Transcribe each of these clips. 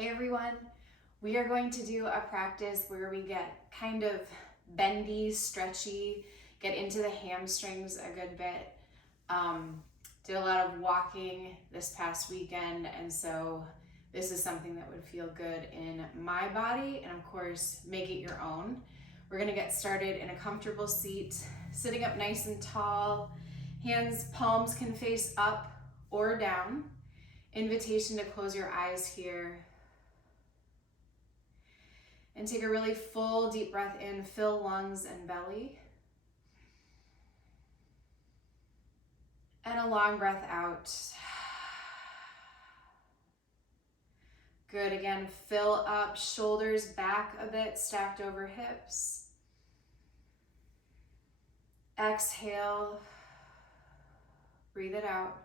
Hey everyone, we are going to do a practice where we get kind of bendy, stretchy, get into the hamstrings a good bit. Did a lot of walking this past weekend, and so this is something that would feel good in my body, and of course, make it your own. We're gonna get started in a comfortable seat, sitting up nice and tall. Hands, palms can face up or down. Invitation to close your eyes here. And take a really full deep breath in, fill lungs and belly. And a long breath out. Good, again, fill up, shoulders back a bit, stacked over hips. Exhale, breathe it out.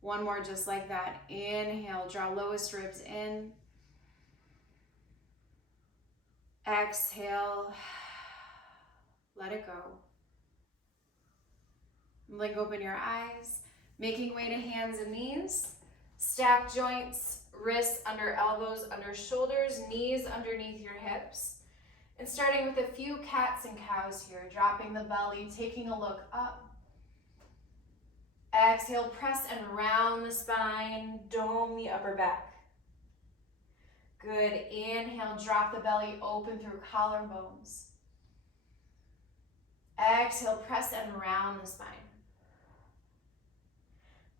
One more just like that. Inhale, draw lowest ribs in. Exhale, let it go. Blink open your eyes, making way to hands and knees. Stack joints, wrists under elbows, under shoulders, knees underneath your hips. And starting with a few cats and cows here, dropping the belly, taking a look up. Exhale, press and round the spine, dome the upper back. Good, inhale, drop the belly open through collarbones. Exhale, press and round the spine.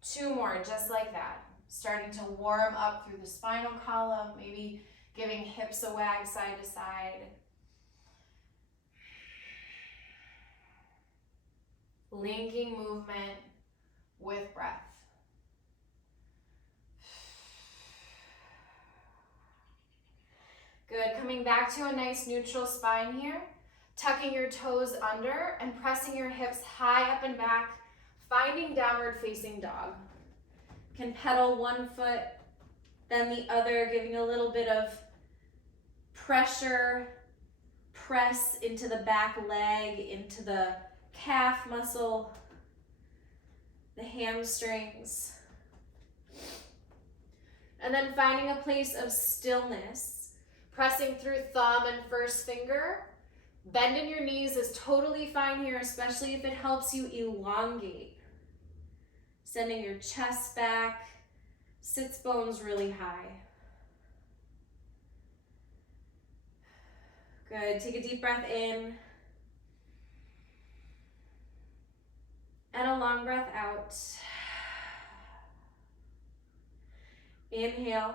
Two more, just like that. Starting to warm up through the spinal column, maybe giving hips a wag side to side. Linking movement with breath. Good, coming back to a nice neutral spine here. Tucking your toes under and pressing your hips high up and back, finding downward facing dog. Can pedal one foot, then the other, giving a little bit of pressure, press into the back leg, into the calf muscle, the hamstrings. And then finding a place of stillness. Pressing through thumb and first finger. Bend in your knees is totally fine here, especially if it helps you elongate. Sending your chest back, sits bones really high. Good, take a deep breath in. And a long breath out. Inhale.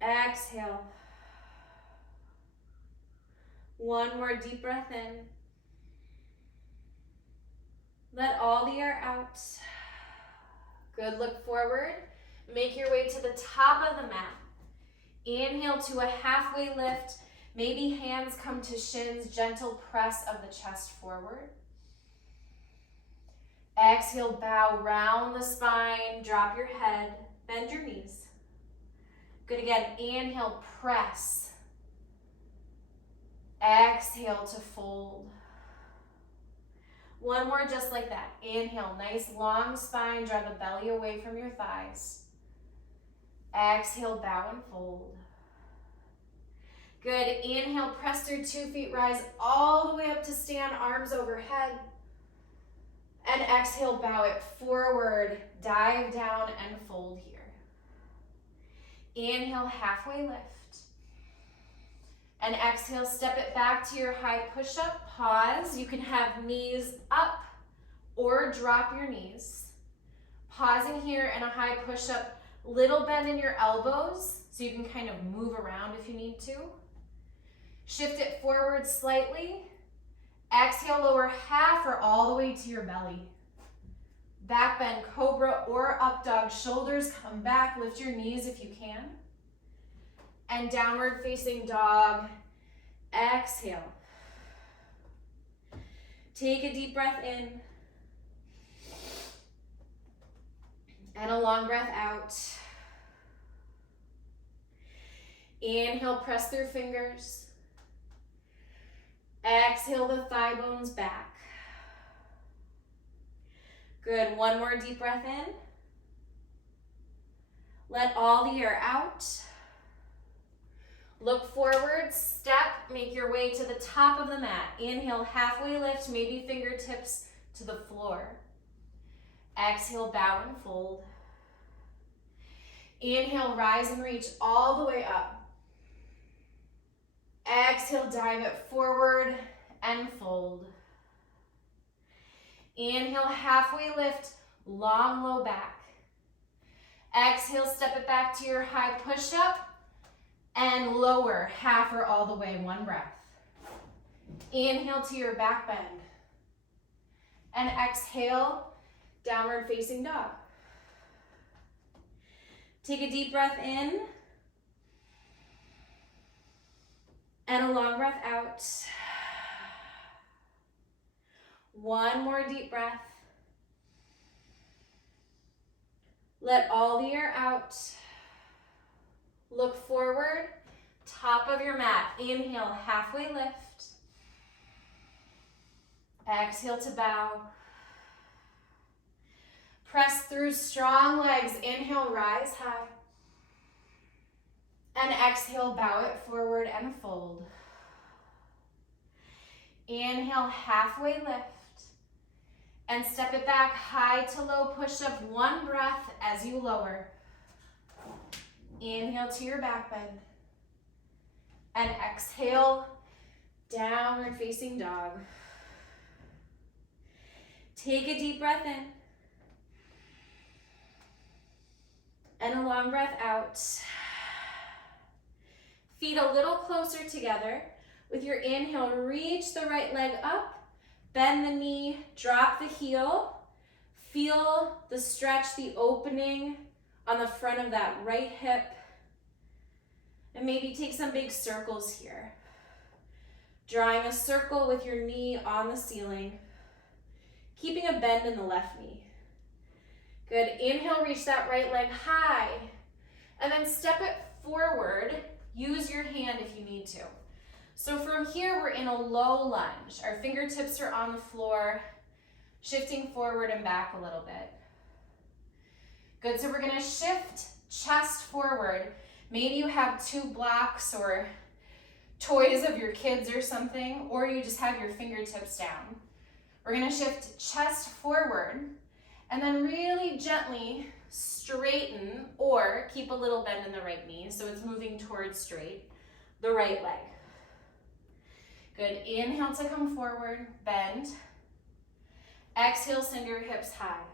Exhale. One more deep breath in. Let all the air out. Good, look forward. Make your way to the top of the mat. Inhale to a halfway lift. Maybe hands come to shins, gentle press of the chest forward. Exhale, bow round the spine, drop your head, bend your knees. Good, again, inhale, press. Exhale to fold. One more just like that. Inhale, nice long spine, draw the belly away from your thighs. Exhale, bow and fold. Good, inhale, press through 2 feet, rise all the way up to stand, arms overhead. And exhale, bow it forward, dive down and fold here. Inhale, halfway lift. And exhale, step it back to your high push-up, pause. You can have knees up or drop your knees. Pausing here in a high push-up, little bend in your elbows, so you can kind of move around if you need to. Shift it forward slightly. Exhale, lower half or all the way to your belly. Back bend, cobra or up dog. Shoulders come back, lift your knees if you can. And downward facing dog. Exhale. Take a deep breath in. And a long breath out. Inhale, press through fingers. Exhale the thigh bones back. Good, one more deep breath in. Let all the air out. Look forward, step, make your way to the top of the mat. Inhale, halfway lift, maybe fingertips to the floor. Exhale, bow and fold. Inhale, rise and reach all the way up. Exhale, dive it forward and fold. Inhale, halfway lift, long low back. Exhale, step it back to your high push-up and lower, half or all the way, one breath. Inhale to your back bend. And exhale, downward facing dog. Take a deep breath in. And a long breath out. One more deep breath. Let all the air out. Look forward, top of your mat. Inhale, halfway lift. Exhale to bow. Press through strong legs. Inhale, rise high. And exhale, bow it forward and fold. Inhale, halfway lift. And step it back, high to low push-up. One breath as you lower. Inhale to your back bend. And exhale, downward facing dog. Take a deep breath in. And a long breath out. Feet a little closer together. With your inhale, reach the right leg up. Bend the knee, drop the heel. Feel the stretch, the opening on the front of that right hip. And maybe take some big circles here. Drawing a circle with your knee on the ceiling. Keeping a bend in the left knee. Good, inhale, reach that right leg high. And then step it forward. Use your hand if you need to. So from here, we're in a low lunge. Our fingertips are on the floor, shifting forward and back a little bit. Good, so we're gonna shift chest forward. Maybe you have two blocks or toys of your kids or something, or you just have your fingertips down. We're gonna shift chest forward, and then really gently straighten or keep a little bend in the right knee, so it's moving towards straight, the right leg. Good, inhale to come forward, bend. Exhale, send your hips high.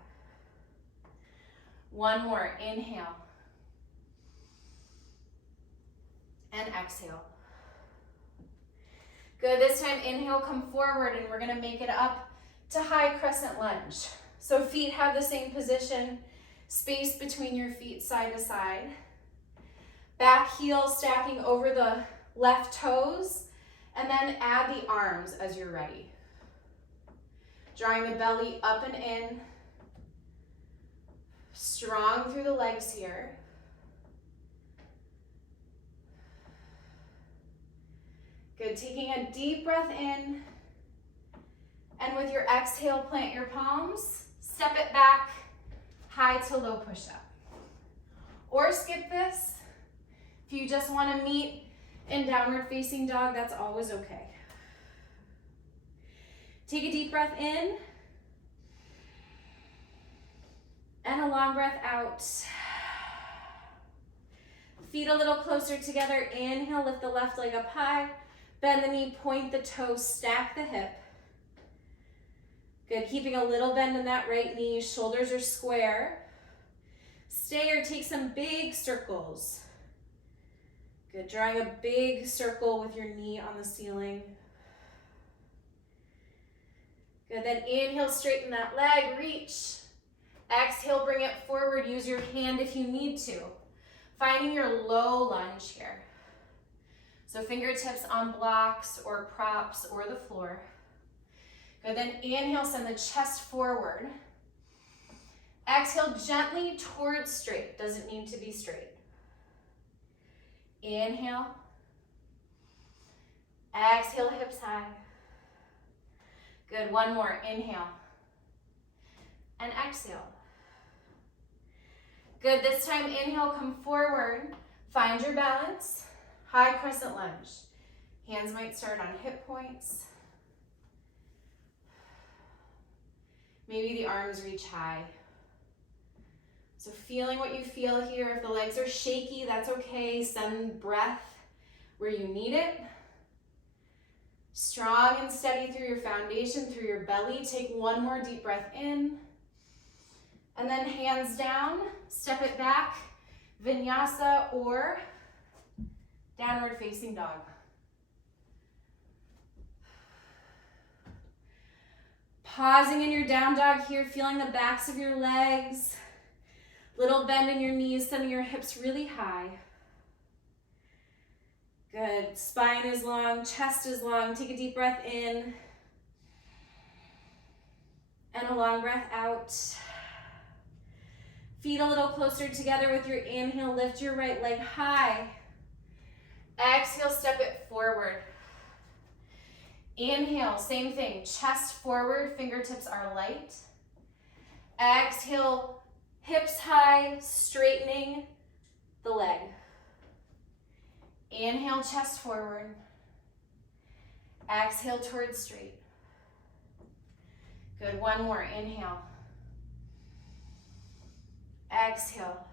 One more, inhale. And exhale. Good, this time inhale, come forward, and we're gonna make it up to high crescent lunge. So feet have the same position, space between your feet side to side. Back heel stacking over the left toes, and then add the arms as you're ready. Drawing the belly up and in. Strong through the legs here. Good, taking a deep breath in. And with your exhale, plant your palms. Step it back, high to low push-up. Or skip this. If you just want to meet in downward facing dog, that's always okay. Take a deep breath in. And a long breath out. Feet a little closer together. Inhale, lift the left leg up high. Bend the knee, point the toes, stack the hip. Good, keeping a little bend in that right knee. Shoulders are square. Stay or take some big circles. Good, drawing a big circle with your knee on the ceiling. Good, then inhale, straighten that leg, reach. Exhale, bring it forward. Use your hand if you need to. Finding your low lunge here. So fingertips on blocks or props or the floor. Good, then inhale, send the chest forward. Exhale, gently towards straight. Doesn't need to be straight. Inhale. Exhale, hips high. Good, one more. Inhale. And exhale. Good, this time inhale, come forward. Find your balance. High crescent lunge. Hands might start on hip points. Maybe the arms reach high. So feeling what you feel here. If the legs are shaky, that's okay. Send breath where you need it. Strong and steady through your foundation, through your belly. Take one more deep breath in. And then hands down, step it back. Vinyasa or downward facing dog. Pausing in your down dog here, feeling the backs of your legs. Little bend in your knees, sending your hips really high. Good, spine is long, chest is long. Take a deep breath in. And a long breath out. Feet a little closer together with your inhale. Lift your right leg high. Exhale, step it forward. Inhale, same thing. Chest forward, fingertips are light. Exhale, hips high, straightening the leg. Inhale, chest forward. Exhale, towards straight. Good, one more. Inhale. Exhale.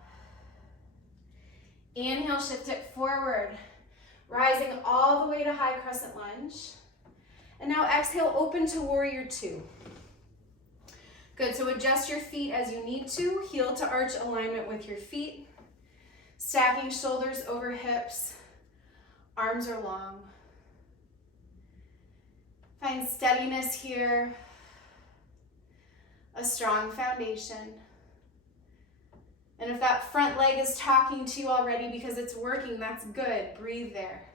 Inhale, shift it forward. Rising all the way to high crescent lunge. And now exhale, open to warrior two. Good, so adjust your feet as you need to. Heel to arch alignment with your feet. Stacking shoulders over hips. Arms are long. Find steadiness here. A strong foundation. And if that front leg is talking to you already because it's working, that's good. Breathe there.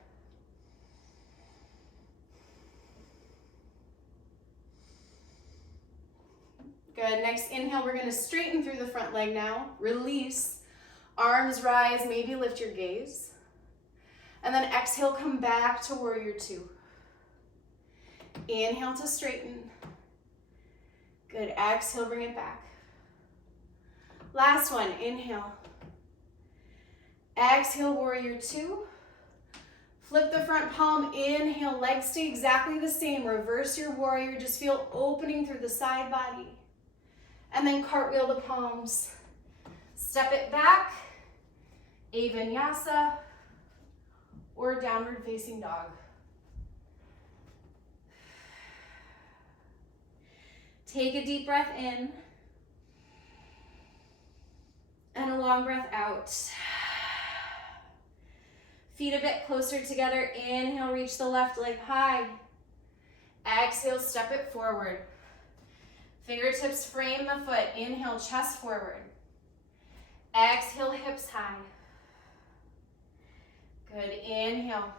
Good, next inhale, we're gonna straighten through the front leg now. Release, arms rise, maybe lift your gaze. And then exhale, come back to warrior two. Inhale to straighten. Good, exhale, bring it back. Last one, inhale. Exhale, warrior two. Flip the front palm, inhale, legs stay exactly the same. Reverse your warrior, just feel opening through the side body. And then cartwheel the palms. Step it back, a vinyasa, or downward facing dog. Take a deep breath in. And a long breath out. Feet a bit closer together. Inhale, reach the left leg high. Exhale, step it forward. Fingertips frame the foot. Inhale, chest forward. Exhale, hips high. Good, inhale.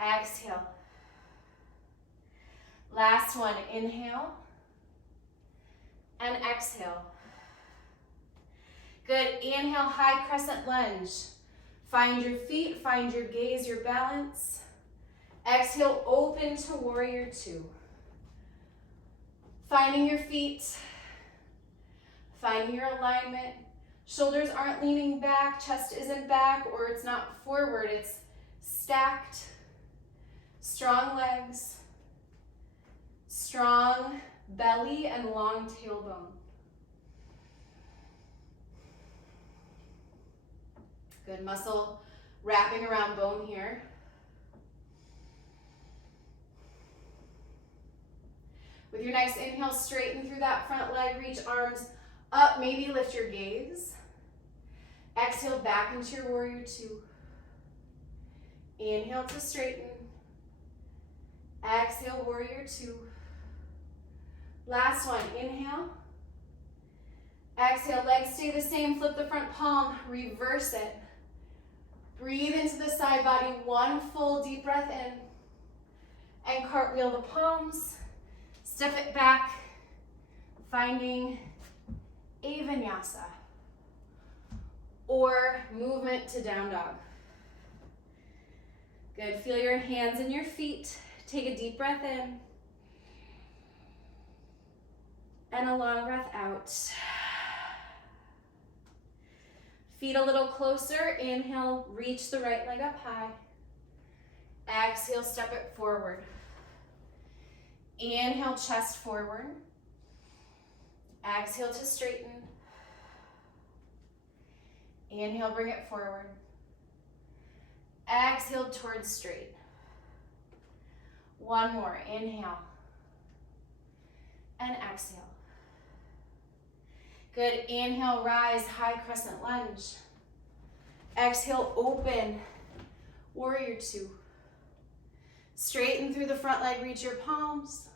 Exhale. Last one, inhale. And exhale. Good, inhale, high crescent lunge. Find your feet, find your gaze, your balance. Exhale, open to warrior two. Finding your feet, finding your alignment. Shoulders aren't leaning back, chest isn't back, or it's not forward, it's stacked. Strong legs, strong belly and long tailbone. Good, muscle wrapping around bone here. With your nice inhale, straighten through that front leg, reach arms up, maybe lift your gaze. Exhale, back into your warrior two. Inhale to straighten. Exhale, warrior two. Last one, inhale. Exhale, legs stay the same, flip the front palm, reverse it. Breathe into the side body, one full deep breath in. And cartwheel the palms. Step it back, finding a vinyasa. Or movement to down dog. Good, feel your hands and your feet. Take a deep breath in. And a long breath out. Feet a little closer. Inhale, reach the right leg up high. Exhale, step it forward. Inhale, chest forward. Exhale to straighten. Inhale, bring it forward. Exhale towards straight. One more. Inhale. And exhale. Good. Inhale, rise, high crescent lunge. Exhale, open. Warrior two. Straighten through the front leg, reach your palms.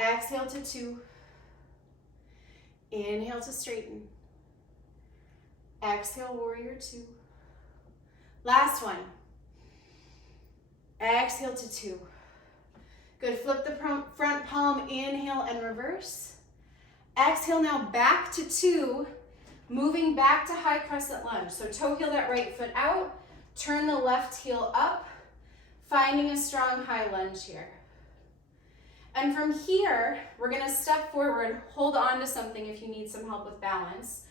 Exhale to two. Inhale to straighten. Exhale, warrior two. Last one. Exhale to two. Good, flip the front palm, inhale and reverse. Exhale now back to two, moving back to high crescent lunge. So toe heel that right foot out, turn the left heel up, finding a strong high lunge here. And from here, we're gonna step forward, hold on to something if you need some help with balance.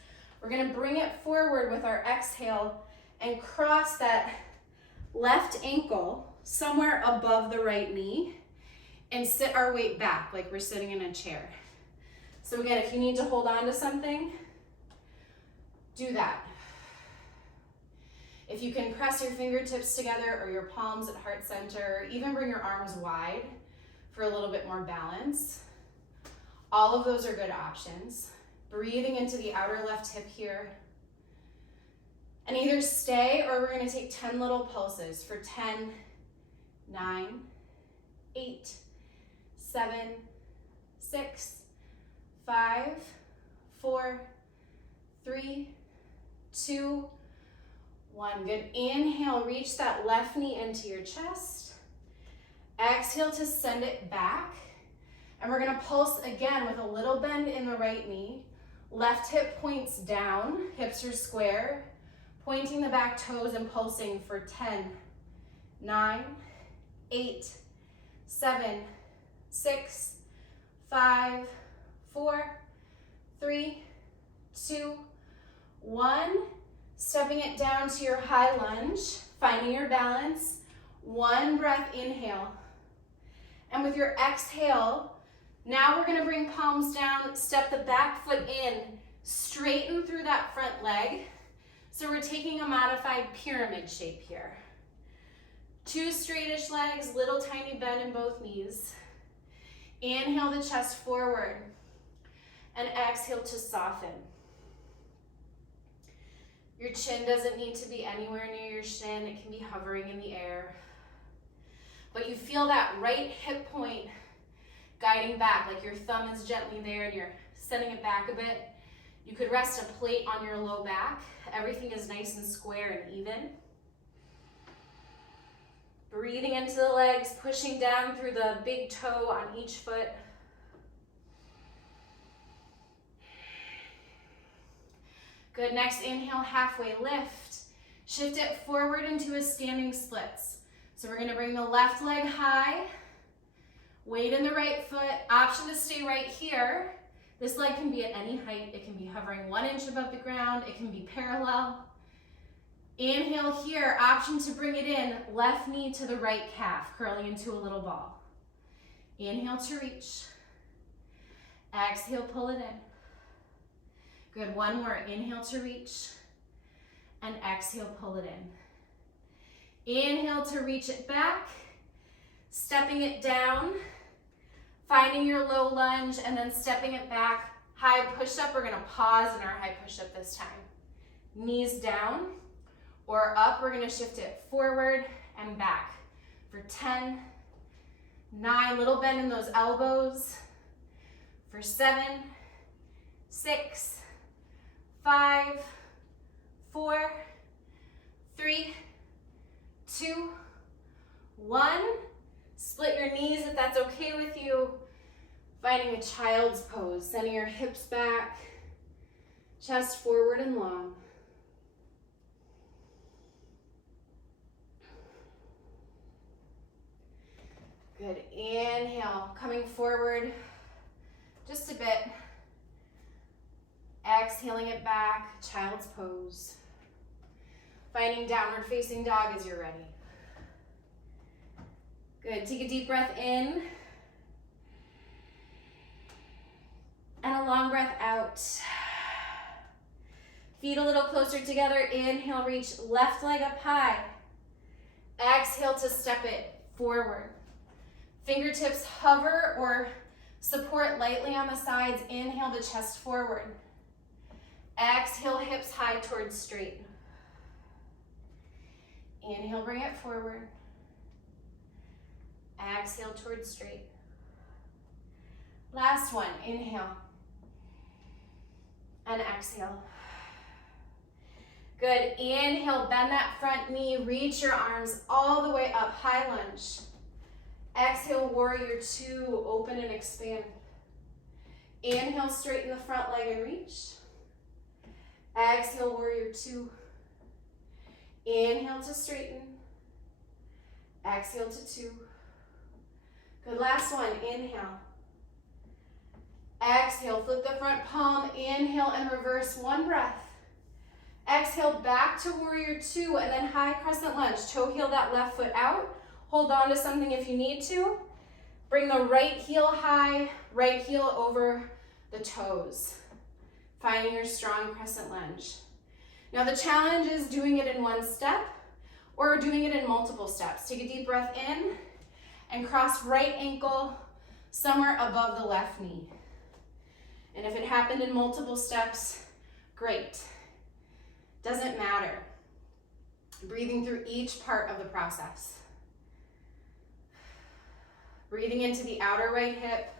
We're gonna bring it forward with our exhale and cross that left ankle somewhere above the right knee and sit our weight back like we're sitting in a chair. So again, if you need to hold on to something, do that. If you can press your fingertips together or your palms at heart center, or even bring your arms wide for a little bit more balance. All of those are good options. Breathing into the outer left hip here. And either stay or we're gonna take 10 little pulses for 10, 9, 8, 7, 6, 5, 4, 3, 2, 1. Good. Inhale, reach that left knee into your chest. Exhale to send it back. And we're gonna pulse again with a little bend in the right knee. Left hip points down, hips are square. Pointing the back toes and pulsing for 10, 9, 8, 7, 6, 5, 4, 3, 2, 1. Stepping it down to your high lunge, finding your balance. One breath, inhale. And with your exhale, now we're gonna bring palms down, step the back foot in, straighten through that front leg. So we're taking a modified pyramid shape here. Two straightish legs, little tiny bend in both knees. Inhale the chest forward and exhale to soften. Your chin doesn't need to be anywhere near your shin. It can be hovering in the air. But you feel that right hip point guiding back, like your thumb is gently there and you're sending it back a bit. You could rest a plate on your low back. Everything is nice and square and even. Breathing into the legs, pushing down through the big toe on each foot. Good, next inhale, halfway lift. Shift it forward into a standing splits. So we're gonna bring the left leg high, weight in the right foot, option to stay right here. This leg can be at any height. It can be hovering 1 inch above the ground. It can be parallel. Inhale here, option to bring it in, left knee to the right calf, curling into a little ball. Inhale to reach. Exhale, pull it in. Good, one more. Inhale to reach. And exhale, pull it in. Inhale to reach it back. Stepping it down. Finding your low lunge and then stepping it back. High push-up. We're gonna pause in our high push-up this time. Knees down or up. We're gonna shift it forward and back for 10, 9, little bend in those elbows. For 7, 6, 5, 4, 3, 2, 1. Split your knees if that's okay with you. Finding a child's pose, sending your hips back, chest forward and long. Good, inhale, coming forward just a bit. Exhaling it back, child's pose. Finding downward facing dog as you're ready. Good, take a deep breath in. And a long breath out. Feet a little closer together. Inhale, reach left leg up high. Exhale to step it forward. Fingertips hover or support lightly on the sides. Inhale the chest forward. Exhale, hips high towards straight. Inhale, bring it forward. Exhale towards straight. Last one, inhale. And exhale. Good, inhale, bend that front knee, reach your arms all the way up, high lunge. Exhale, warrior two, open and expand. Inhale, straighten the front leg and reach. Exhale, warrior two. Inhale to straighten. Exhale to two. Good, last one, inhale. Exhale, flip the front palm, inhale and reverse, one breath. Exhale, back to warrior two, and then high crescent lunge. Toe heel that left foot out. Hold on to something if you need to. Bring the right heel high, right heel over the toes. Finding your strong crescent lunge. Now the challenge is doing it in one step or doing it in multiple steps. Take a deep breath in and cross right ankle somewhere above the left knee. And if it happened in multiple steps, great. Doesn't matter. Breathing through each part of the process. Breathing into the outer right hip,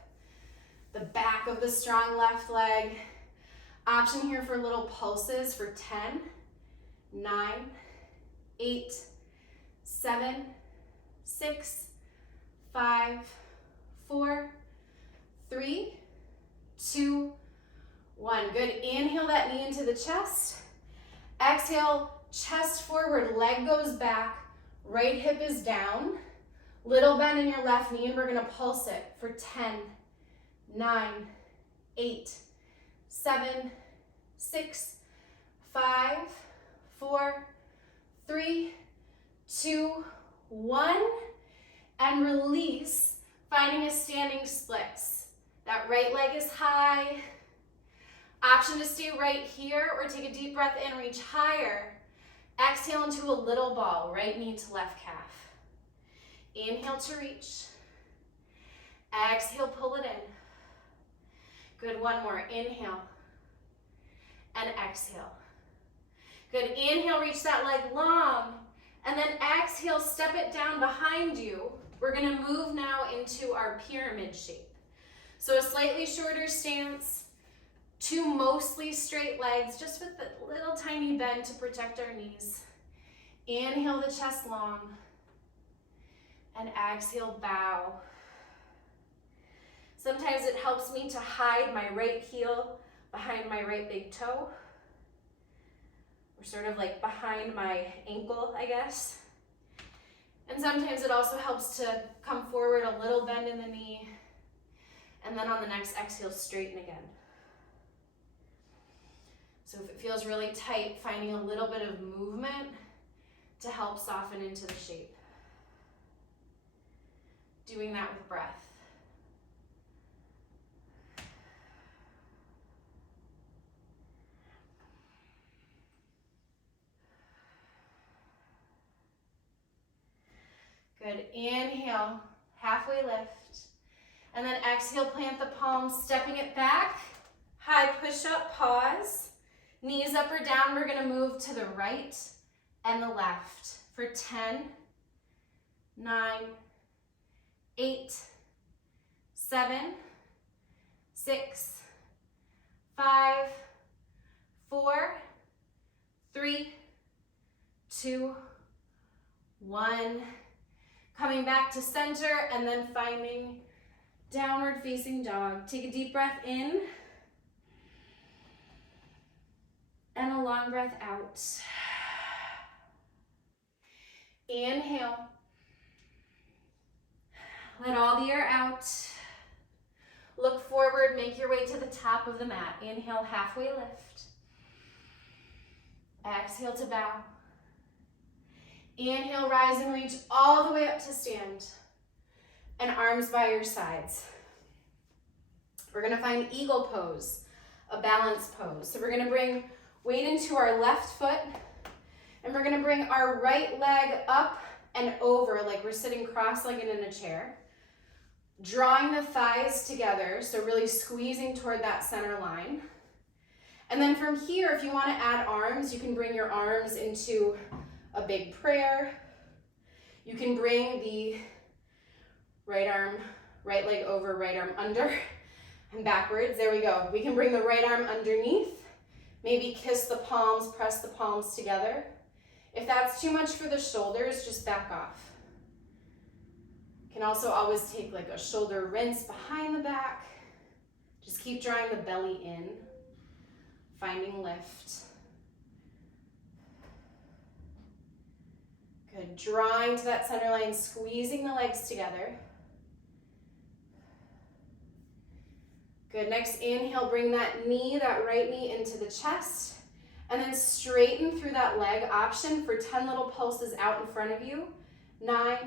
the back of the strong left leg. Option here for little pulses for 10, 9, 8, 7, 6, 5, 4, 3, 2, 1. Good. Inhale that knee into the chest. Exhale, chest forward, leg goes back, right hip is down. Little bend in your left knee, and we're gonna pulse it for 10, 9, 8, 7, 6, 5, 4, 3, 2, 1, and release, finding a standing splits. That right leg is high. Option to stay right here or take a deep breath in, reach higher. Exhale into a little ball, right knee to left calf. Inhale to reach. Exhale, pull it in. Good, one more, inhale. And exhale. Good, inhale, reach that leg long. And then exhale, step it down behind you. We're gonna move now into our pyramid shape. So a slightly shorter stance, two mostly straight legs, just with a little tiny bend to protect our knees. Inhale the chest long. And exhale, bow. Sometimes it helps me to hide my right heel behind my right big toe. Or sort of like behind my ankle, I guess. And sometimes it also helps to come forward, a little bend in the knee, and then on the next exhale, straighten again. So if it feels really tight, finding a little bit of movement to help soften into the shape. Doing that with breath. Good, inhale, halfway lift. And then exhale, plant the palms, stepping it back. High push-up, pause. Knees up or down, we're gonna move to the right and the left for 10, 9, 8, 7, 6, 5, 4, 3, 2, 1. Coming back to center and then finding downward facing dog. Take a deep breath in and a long breath out. Inhale. Let all the air out. Look forward, make your way to the top of the mat. Inhale, halfway lift. Exhale to bow. Inhale, rise and reach all the way up to stand. And arms by your sides. We're gonna find eagle pose, a balance pose. So we're gonna bring weight into our left foot, and we're gonna bring our right leg up and over like we're sitting cross-legged in a chair. Drawing the thighs together, so really squeezing toward that center line. And then from here, if you wanna add arms, you can bring your arms into a big prayer. You can bring the right leg over, right arm under, and backwards. There we go. We can bring the right arm underneath. Maybe kiss the palms, press the palms together. If that's too much for the shoulders, just back off. You can also always take like a shoulder rinse behind the back. Just keep drawing the belly in, finding lift. Good, drawing to that center line, squeezing the legs together. Good, next inhale, bring that right knee into the chest, and then straighten through that leg option for 10 little pulses out in front of you. 9,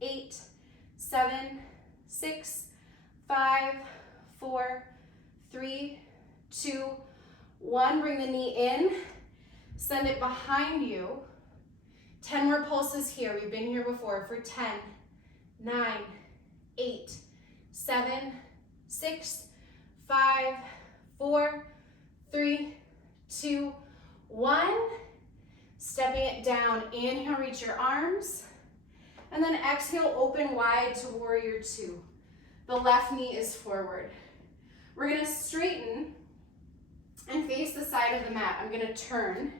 8, 7, 6, 5, 4, 3, 2, 1. Bring the knee in, send it behind you. 10 more pulses here. We've been here before for 10, 9, 8, 7, 6, 5, 4, 3, 2, 1. Stepping it down. Inhale, reach your arms. And then exhale, open wide to warrior two. The left knee is forward. We're gonna straighten and face the side of the mat. I'm gonna turn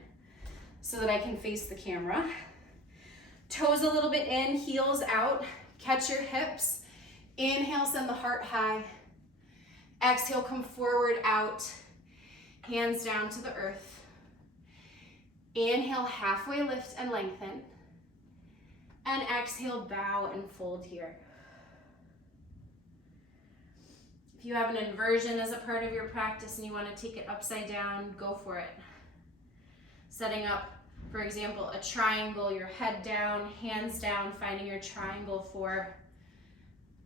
so that I can face the camera. Toes a little bit in, heels out. Catch your hips. Inhale, send the heart high. Exhale, come forward, out. Hands down to the earth. Inhale, halfway lift and lengthen. And exhale, bow and fold here. If you have an inversion as a part of your practice and you want to take it upside down, go for it. Setting up, for example, a triangle, your head down, hands down, finding your triangle for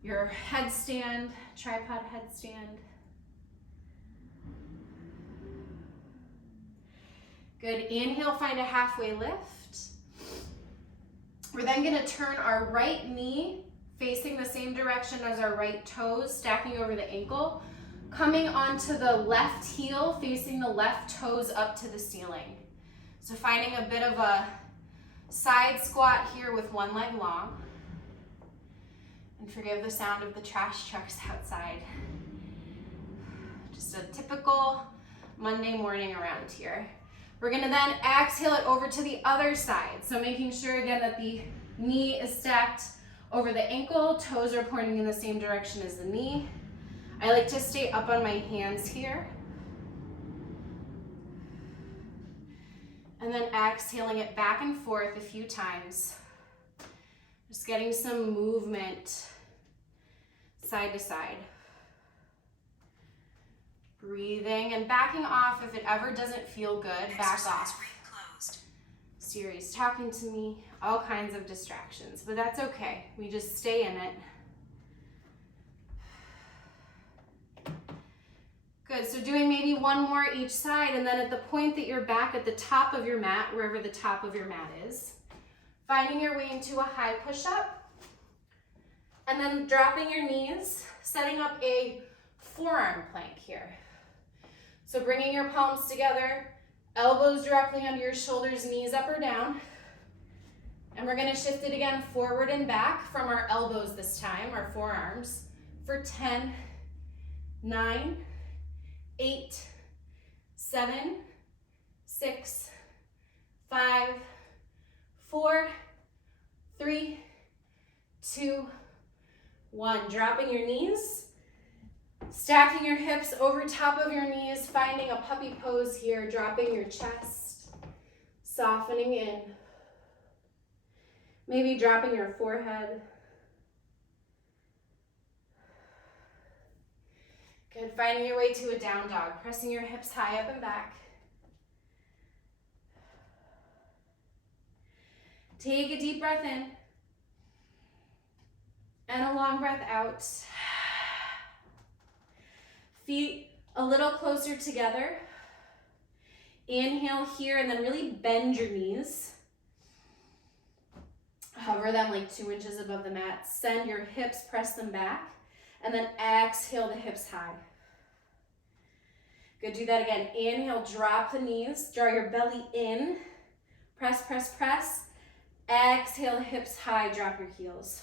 your headstand, tripod headstand. Good, inhale, find a halfway lift. We're then gonna turn our right knee facing the same direction as our right toes, stacking over the ankle, coming onto the left heel, facing the left toes up to the ceiling. So finding a bit of a side squat here with one leg long. And forgive the sound of the trash trucks outside. Just a typical Monday morning around here. We're gonna then exhale it over to the other side. So making sure again that the knee is stacked over the ankle, toes are pointing in the same direction as the knee. I like to stay up on my hands here. And then exhaling it back and forth a few times. Just getting some movement side to side. Breathing and backing off if it ever doesn't feel good, back off. Siri's talking to me, all kinds of distractions, but that's okay. We just stay in it. Good, so doing maybe one more each side, and then at the point that you're back at the top of your mat, wherever the top of your mat is, finding your way into a high push-up, and then dropping your knees, setting up a forearm plank here. So bringing your palms together, elbows directly under your shoulders, knees up or down. And we're gonna shift it again forward and back from our elbows this time, our forearms, for 10, 9, 8, 7, 6, 5, 4, 3, 2, 1. Dropping your knees, stacking your hips over top of your knees, finding a puppy pose here, dropping your chest, softening in. Maybe dropping your forehead. Good, finding your way to a down dog, pressing your hips high up and back. Take a deep breath in and a long breath out. Feet a little closer together. Inhale here and then really bend your knees. Hover them like 2 inches above the mat. Send your hips, press them back. And then exhale the hips high. Good, do that again. Inhale, drop the knees, draw your belly in. Press, press, press. Exhale, the hips high, drop your heels.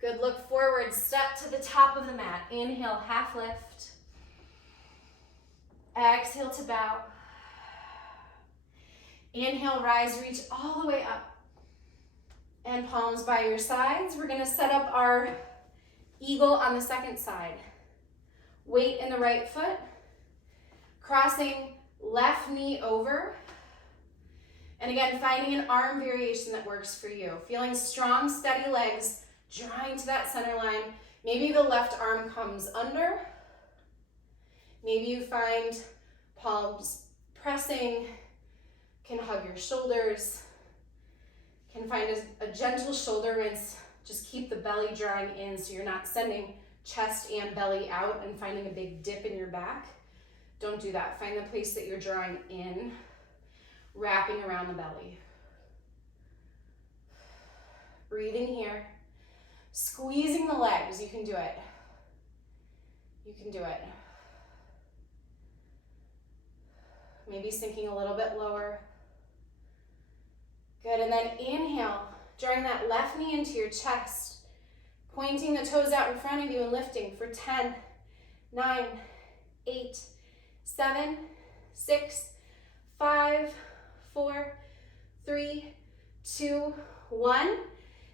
Good, look forward, step to the top of the mat. Inhale, half lift. Exhale to bow. Inhale, rise, reach all the way up. And palms by your sides. We're gonna set up our eagle on the second side. Weight in the right foot. Crossing left knee over. And again, finding an arm variation that works for you. Feeling strong, steady legs, drawing to that center line. Maybe the left arm comes under. Maybe you find palms pressing, can hug your shoulders, can find a gentle shoulder rinse. Just keep the belly drawing in so you're not sending chest and belly out and finding a big dip in your back. Don't do that. Find the place that you're drawing in, wrapping around the belly. Breathing here. Squeezing the legs. You can do it. You can do it. Maybe sinking a little bit lower. Good, and then inhale, drawing that left knee into your chest, pointing the toes out in front of you and lifting for 10, 9, 8, 7, 6, 5, 4, 3, 2, 1.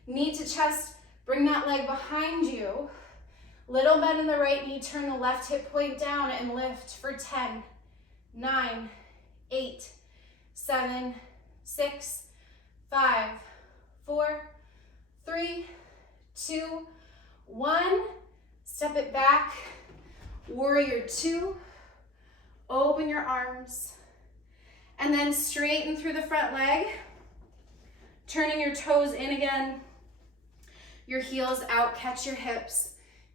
Knee to chest, bring that leg behind you. Little bend in the right knee, turn the left hip point down and lift for 10, 9, 8, 7, 6, 5, 4, 3, 2, 1. Step it back. Warrior 2. Open your arms. And then straighten through the front leg. Turning your toes in again. Your heels out, catch your hips.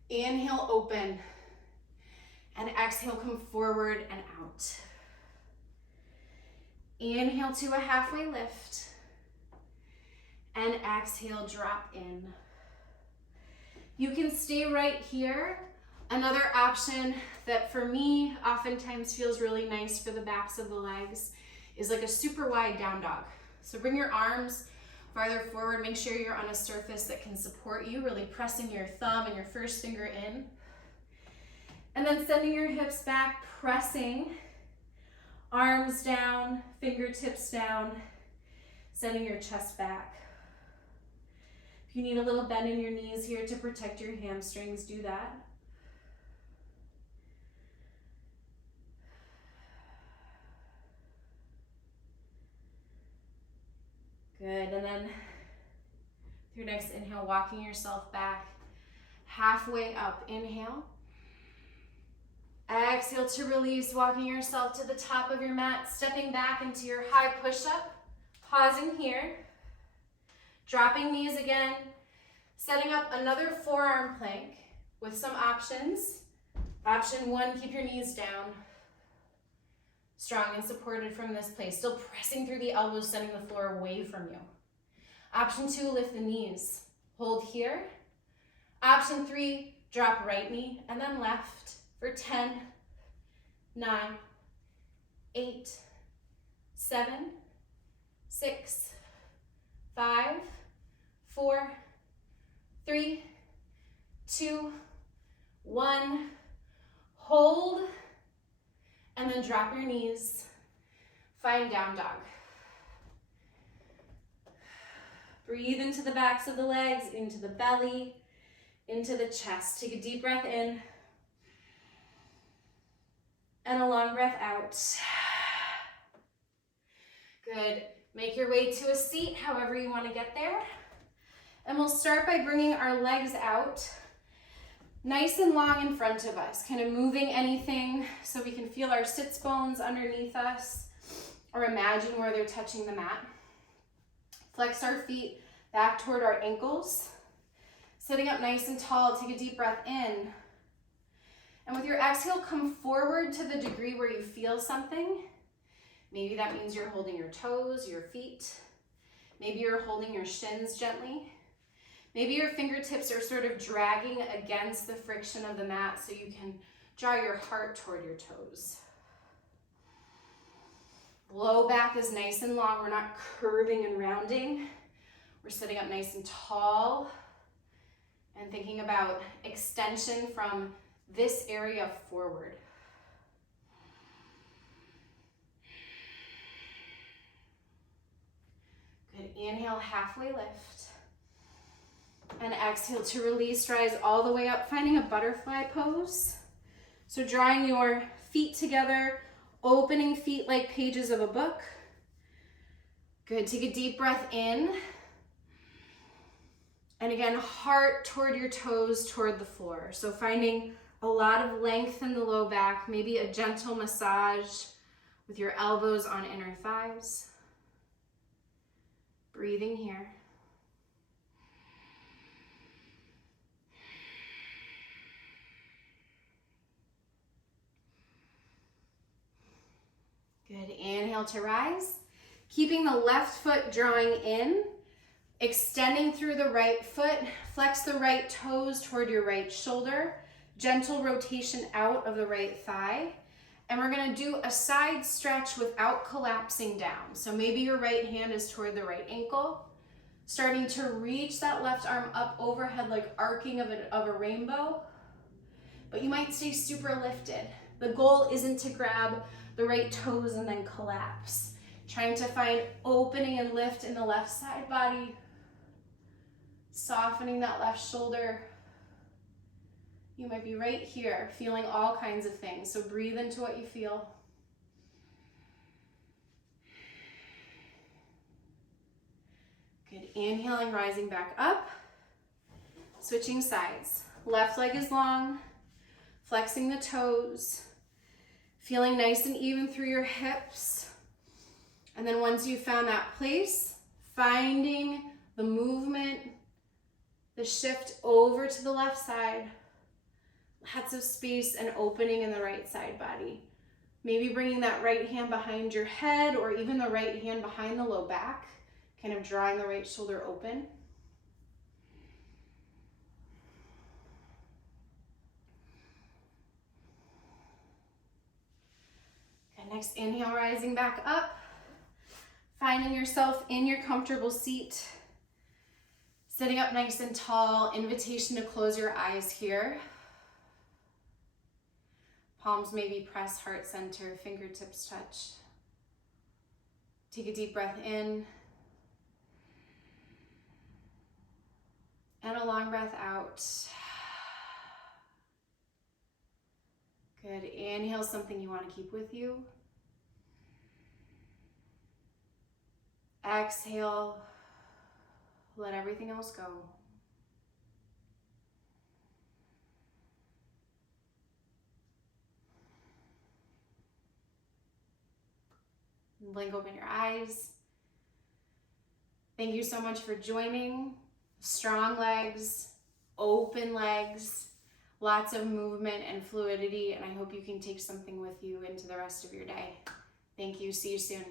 Inhale, open. And exhale, come forward and out. Inhale to a halfway lift. And exhale, drop in. You can stay right here. Another option that for me oftentimes feels really nice for the backs of the legs is like a super wide down dog. So bring your arms farther forward. Make sure you're on a surface that can support you, really pressing your thumb and your first finger in. And then sending your hips back, pressing. Arms down, fingertips down, sending your chest back. If you need a little bend in your knees here to protect your hamstrings, do that. Good, and then your next inhale, walking yourself back halfway up. Inhale. Exhale to release, walking yourself to the top of your mat, stepping back into your high push-up, pausing here, dropping knees again, setting up another forearm plank with some options. Option 1, keep your knees down, strong and supported from this place, still pressing through the elbows, sending the floor away from you. Option 2, lift the knees, hold here. Option 3, drop right knee and then left. For 10, 9, 8, 7, 6, 5, 4, 3, 2, 1. Hold, and then drop your knees. Find down dog. Breathe into the backs of the legs, into the belly, into the chest. Take a deep breath in. And a long breath out. Good. Make your way to a seat, however you want to get there. And we'll start by bringing our legs out nice and long in front of us, kind of moving anything so we can feel our sits bones underneath us or imagine where they're touching the mat. Flex our feet back toward our ankles. Sitting up nice and tall, take a deep breath in. And with your exhale, come forward to the degree where you feel something. Maybe that means you're holding your toes, your feet. Maybe you're holding your shins gently. Maybe your fingertips are sort of dragging against the friction of the mat so you can draw your heart toward your toes. Low back is nice and long. We're not curving and rounding. We're sitting up nice and tall and thinking about extension from this area forward. Good. Inhale, halfway lift. And exhale to release, rise all the way up, finding a butterfly pose. So drawing your feet together, opening feet like pages of a book. Good. Take a deep breath in. And again, heart toward your toes, toward the floor. So finding a lot of length in the low back, maybe a gentle massage with your elbows on inner thighs. Breathing here. Good. Inhale to rise. Keeping the left foot drawing in, extending through the right foot. Flex the right toes toward your right shoulder. Gentle rotation out of the right thigh. And we're going to do a side stretch without collapsing down. So maybe your right hand is toward the right ankle. Starting to reach that left arm up overhead like arcing of a rainbow. But you might stay super lifted. The goal isn't to grab the right toes and then collapse. Trying to find opening and lift in the left side body. Softening that left shoulder. You might be right here, feeling all kinds of things. So breathe into what you feel. Good. Inhaling, rising back up. Switching sides. Left leg is long. Flexing the toes. Feeling nice and even through your hips. And then once you've found that place, finding the movement, the shift over to the left side. Lots of space and opening in the right side body. Maybe bringing that right hand behind your head or even the right hand behind the low back, kind of drawing the right shoulder open. Okay, next inhale, rising back up. Finding yourself in your comfortable seat. Sitting up nice and tall, invitation to close your eyes here. Palms maybe press heart center, fingertips touch. Take a deep breath in. And a long breath out. Good. Inhale, something you want to keep with you. Exhale. Let everything else go. Blink open your eyes. Thank you so much for joining. Strong legs, open legs, lots of movement and fluidity, and I hope you can take something with you into the rest of your day. Thank you. See you soon.